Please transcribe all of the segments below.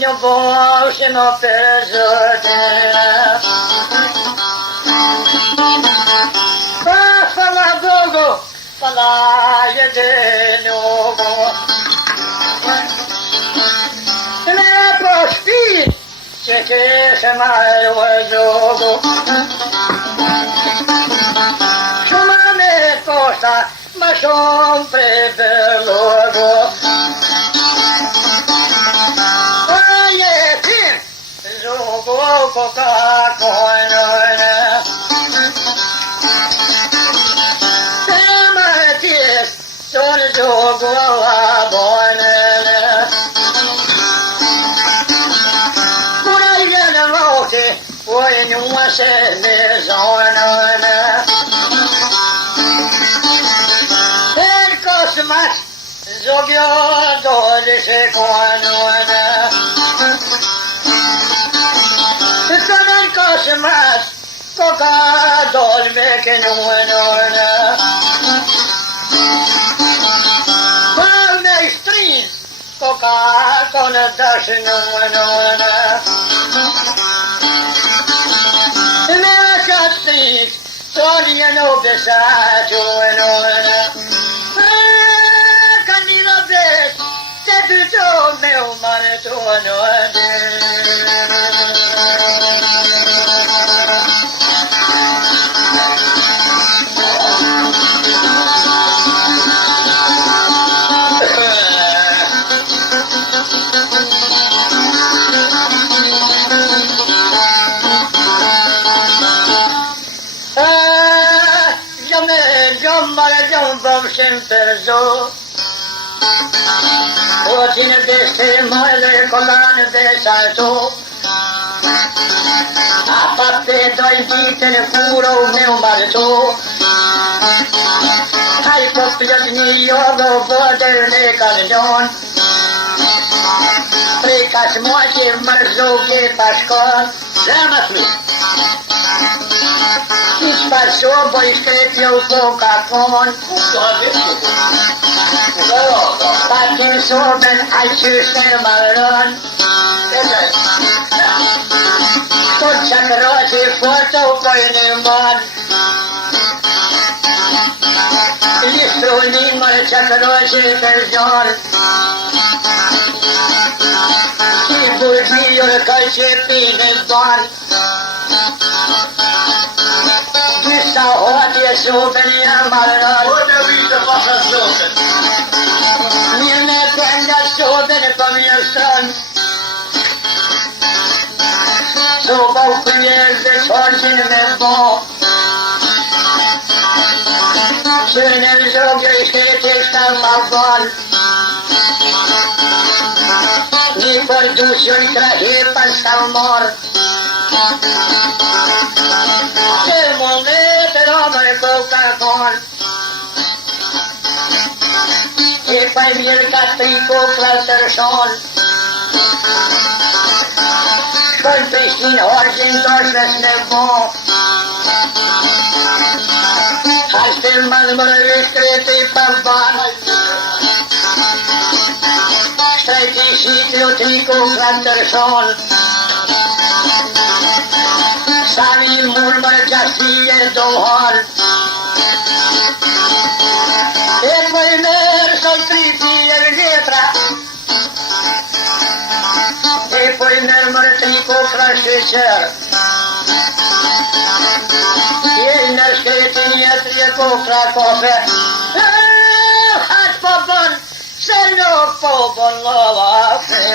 një boshë në përëzëte. Fala dogo, fala jede logo. Ne prosti, që keshe marë o gjogo. Shumë me posta, ma shumë pre logo. Zogjo dole se koanone. Kanan kasmas, koka dolme kenuenone. Palme strins, koka kon dasnuenone. Ne katris, sonje no besajuenone. Meu maratona Ocine deste măle colane de salto. Aparte doi ditele furo meu marto. Hai popiatni yogo voderne caljon. Precas moache marzoge pascon. Ramasmi. Each passou boi screpeu Coca-Con. Pakin soben aici maron. Tot chakrosi foto poinemon. Listruni mar chakrosi perjon. Si burbior calce pineban. Dissa hodie soben maron. Ode vita passa soben. Soben på min strand. Så bakom hjälpte sorgen med barn. Sönen såg jag i sketet samma barn. Ni får duschen krahepan samar. Termometer har man Coca-Cola. Pai mierda trico klasserson. Con piscin orgin dorsles nebo. Hastel malmar viskrete pamban. Strejti sitio trico klasserson. Sami murmar jassie dohar. E poi nel martico frașecer. E nel scretenie treco fracofe. Hat pobon, se nu pobon lova fe.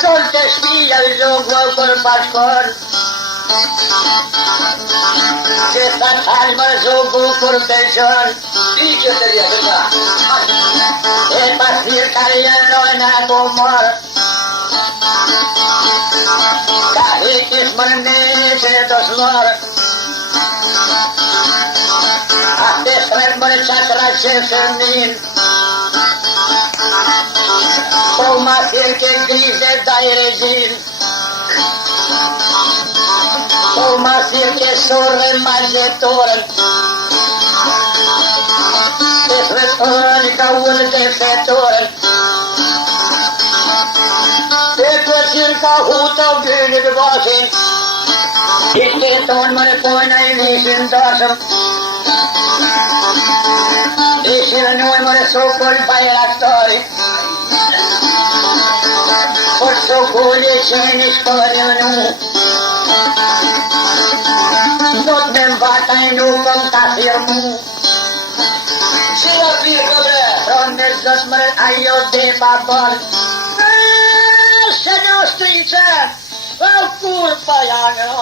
Solte spia il gioco col pascor. Che sta calma il gioco col pension. Dice te via da. E pastir cariano en agomor. Kahikis mane se dos mor. shkret mërë qatra që fëmin. Po ma thirë ke grizë dajre gjin. Po ma thirë ke sorë dhe ma gjetorën. Të fretërën ka ullë dhe fletorën. Të kësir ka huta bëllë të basin. Ishte tonë më në pojnë i nishin dashëm. Ishir nuj më në sokol bajraktari. Por sokol e qeni shpërë nu. Do të me mbataj nukëm ta firmu. Qila firë bre? Ronë në zëtë mërë ajo dhe babon. Se në strice, kur pa janë në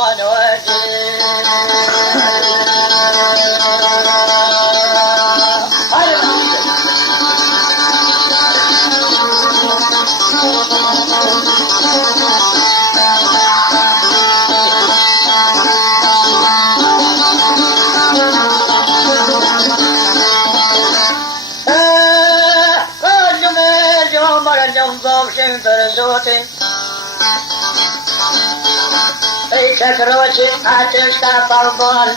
që kroqi atë shka përbon.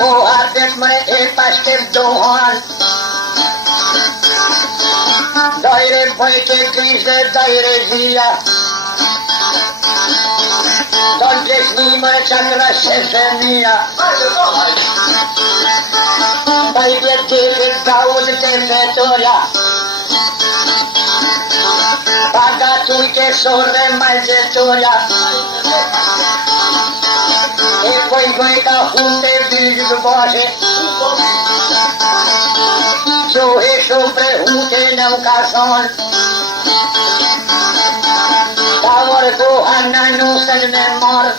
Muhabet më e pashkep dohon. Dajre bëjke grizë, dajre zia. Don gjesni më qakra sheshe mia. Bajke dheke gaud të fetoja. Paga tujke sorre malgjetoja. E poi ka hunde bilgi të bashe. Qohe shopre hunde në ka son. Tavor kohan në nusën me marë.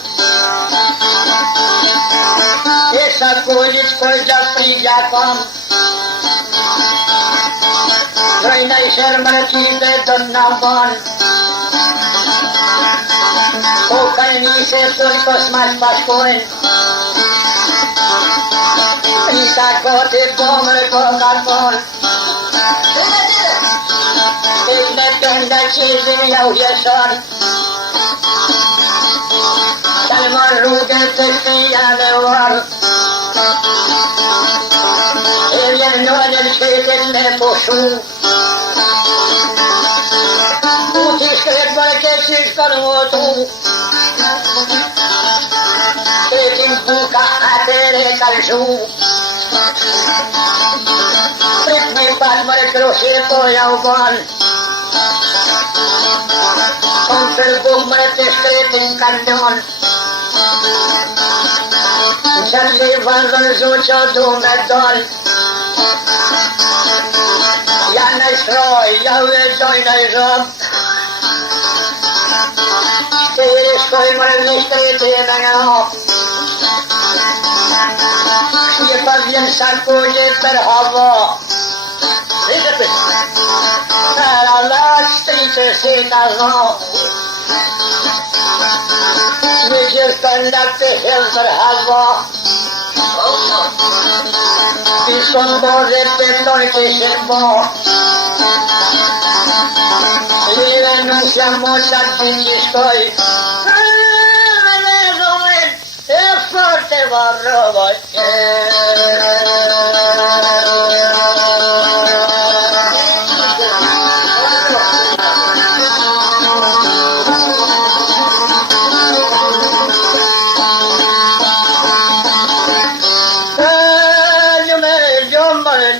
E sa kollit përgja prigja kam. Rojna i shërmër kipe të në ban. Po kanë se sëllë kosmas pashkojnë. Nisa kote pomër po kalpon. E me pënda qizë jau jeson. Salmon rrugën të shpia dhe orë. E vjen nëllën qetet me poshu. Shkër motu Ekin buka atere kalshu Prit një pat mërë kroshe po jau ban Kom tërbuk mërë të shkretin kandon Qërli vëndën zu që du me don Janë në shroj, jau e dojnë e zhëm Tere shkoj mërë në shtreti e me nga Shje pa vjen sarkoje për hava Për Allah shtriqë se ta zha Në gjithë këndak të helë për hava Pishon borë të toj të shërbo Live nuk jam moqat dingi shkoj Me zomen e forte varrovoj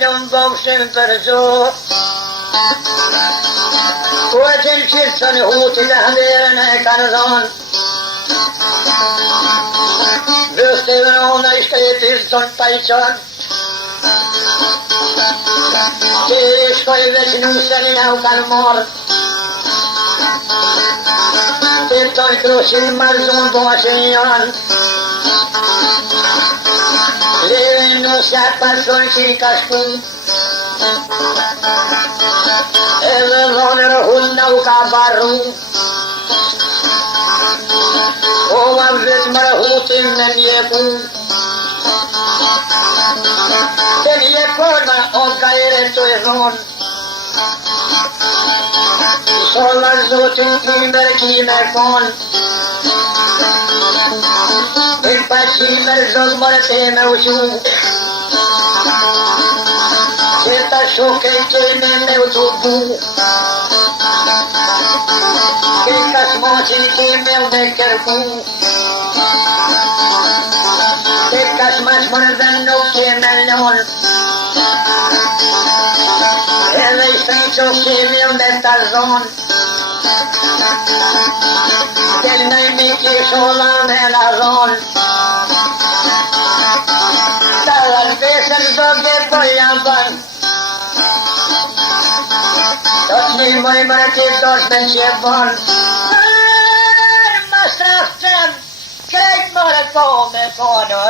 Ljumbokshin për zot Ko e qëllë qërësën hutë dhe hënderën e kanë zonë Vëste vënohë i shkretis zonë pajqon Qëri shkoj veç nusën i nau kanë morë Të tonë kroshin marzonë boshin janë Leve nusja pason që i ka shku Edhe dhonër hull në u ka barru O ma vëtë mërë hutin në mjeku Se një kona o gajre të e zonë, Sola zotin kimer kimer kon, e pashimer zog mërte me ushu, se ta shoke keme me utubu, ke kasmocin keme me kërku, ke kasmash mërden nuk keme lon, edhe i shtriqo keme me tarzon, del në i miki shola me lazon, ta lënvesën zoge për jam ban, do të një mëj mërëti dosh me që bon, më straftem, krejt mërë po me konë,